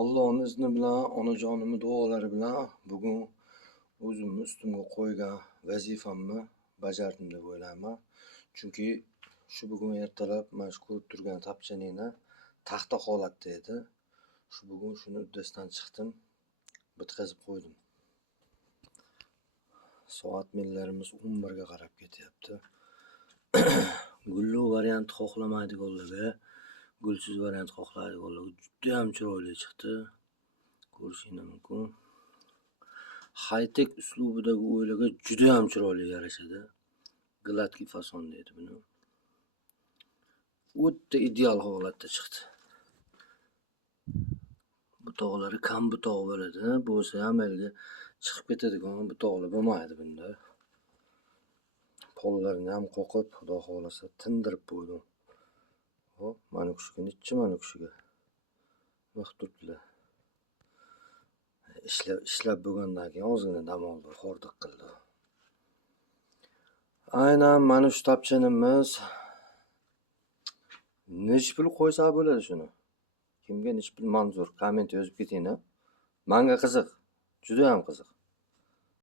Allohning izni bilan, onajonimning duolari bilan bugun o'zimni ustimga qo'ygan vazifamni bajardim deb o'ylayman. Chunki bugun ertalab mana shu ko'rib turgan tapchanini taxta holatda edi. Bugun shuni uddasidan chiqdim, bitkazib qo'ydim. Soat millarimiz 11 ga qarab ketyapti. Gulli variant xohlamaydiganlarga, gulsiz variant xohlaydiganlarga juda ham chiroyli chiqdi. Ko'rishingiz mumkin. High-tech uslubidagi o'ylaga juda ham chiroyli yarashadi. Gladki fason deydi buni. O'ta ideal holatda chiqdi. Butoqlari kam butoq bo'ladi. Bo'lsa ham elga chiqib ketadigan butoqlar bo'lmaydi bunda. Pollarini ham qo'qib, xudo xolasa tindirib qo'ydim. Hop, mana kushiga, necha mana kushiga. Vaqt turibdilar. Ishlab bo'lgandan keyin ozgina dam oldi, xordiq qildi. Aynan mana shu tapchanimiz necha pul qo'ysa bo'ladi shuni? Kimga necha pul manzur? Komment yozib ketinglar. Menga qiziq, juda ham qiziq.